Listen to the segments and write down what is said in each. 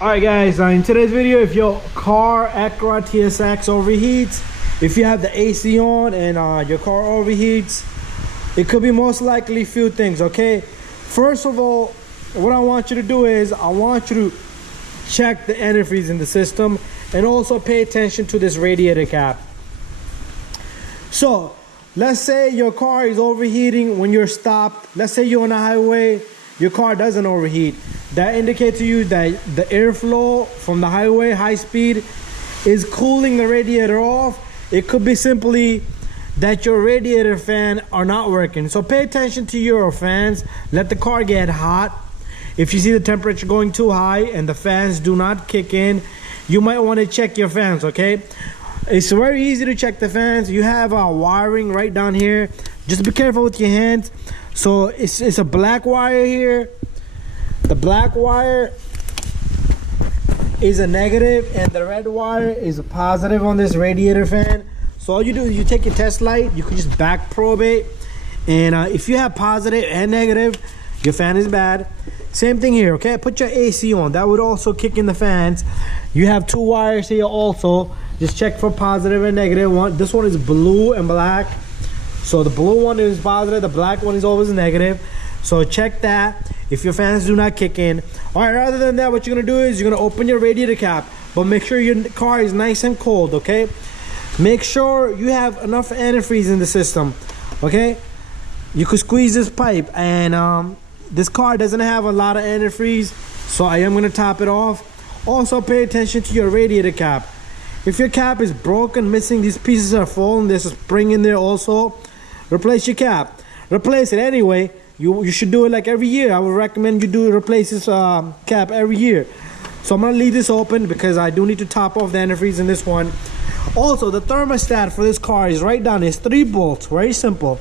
Alright guys, in today's video, if your car Acura TSX overheats, if you have the AC on and your car overheats, it could be most likely a few things, okay? First of all, what I want you to do is I want you to check the antifreeze in the system and also pay attention to this radiator cap. So let's say your car is overheating when you're stopped. Let's say you're on a highway, your car doesn't overheat. That indicates to you that the airflow from the highway, high speed, is cooling the radiator off. It could be simply that your radiator fan are not working. So pay attention to your fans. Let the car get hot. If you see the temperature going too high and the fans do not kick in, you might want to check your fans, okay? It's very easy to check the fans. You have a wiring right down here. Just be careful with your hands. So it's a black wire here. The black wire is a negative and the red wire is a positive on this radiator fan. So all you do is you take your test light, you can just back probe it, and if you have positive and negative, your fan is bad. Same thing here, okay? Put your AC on. That would also kick in the fans. You have two wires here also. Just check for positive and negative. This one is blue and black. So the blue one is positive, the black one is always negative. So check that if your fans do not kick in. All right, other than that, what you're gonna do is you're gonna open your radiator cap, but make sure your car is nice and cold, okay? Make sure you have enough antifreeze in the system, okay? You could squeeze this pipe, and this car doesn't have a lot of antifreeze, so I am gonna top it off. Also pay attention to your radiator cap. If your cap is broken, missing, these pieces are falling, there's a spring in there also, replace your cap. Replace it anyway. You should do it like every year. I would recommend you replace this cap every year. So I'm gonna leave this open because I do need to top off the antifreeze in this one. Also, the thermostat for this car is right down. It's 3 bolts, very simple.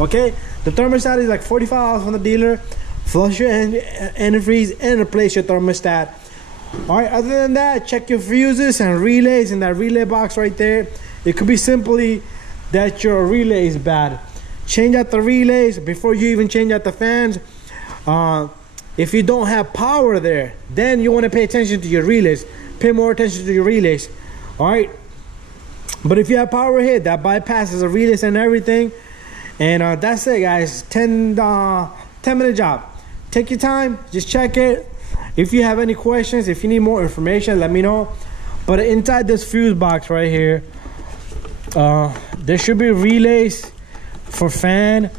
Okay, the thermostat is like $45 from the dealer. Flush your antifreeze and replace your thermostat. All right, other than that, check your fuses and relays in that relay box right there. It could be simply that your relay is bad. Change out the relays before you even change out the fans. If you don't have power there, then you want to pay attention to your relays. Pay more attention to your relays. All right, but if you have power here, that bypasses the relays and everything. And that's it, guys. 10-minute job. Take your time, just check it. If you have any questions, if you need more information, let me know. But inside this fuse box right here, there should be relays for fan.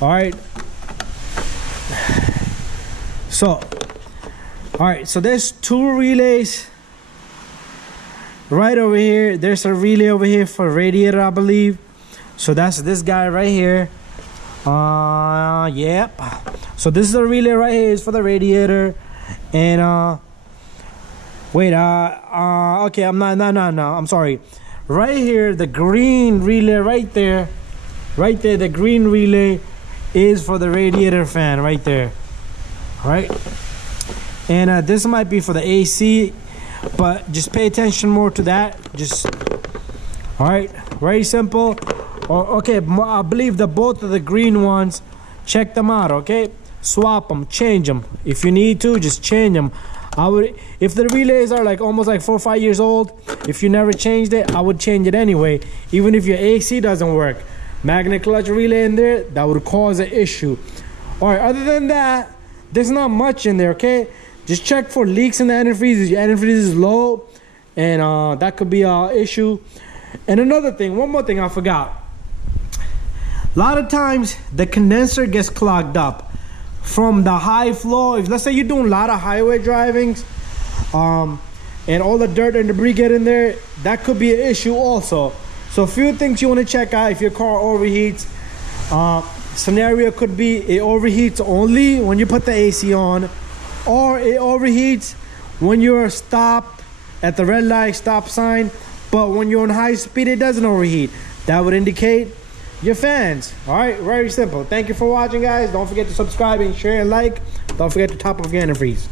All right, so there's 2 relays right over here. There's a relay over here for radiator, I believe. So that's this guy right here. Yep. So this is the relay right here, is for the radiator. And wait, okay, I'm sorry. Right here, the green relay right there, the green relay is for the radiator fan right there. All right, and this might be for the AC, but just pay attention more to that. Just all right, very simple. Okay, I believe that both of the green ones, check them out, okay? Swap them, change them. If you need to, just change them. I would, if the relays are like almost like 4 or 5 years old, if you never changed it, I would change it anyway. Even if your AC doesn't work, magnet clutch relay in there, that would cause an issue. All right, other than that, there's not much in there, okay? Just check for leaks in the antifreeze. Your antifreeze is low, and that could be an issue. And another thing, one more thing I forgot. A lot of times the condenser gets clogged up from the high flow. If let's say you're doing a lot of highway drivings, and all the dirt and debris get in there, that could be an issue also. So a few things you want to check out if your car overheats. Scenario could be it overheats only when you put the AC on, or it overheats when you're stopped at the red light stop sign, but when you're on high speed it doesn't overheat. That would indicate your fans. All right, very simple. Thank you for watching, guys. Don't forget to subscribe and share and like. Don't forget to top off your antifreeze.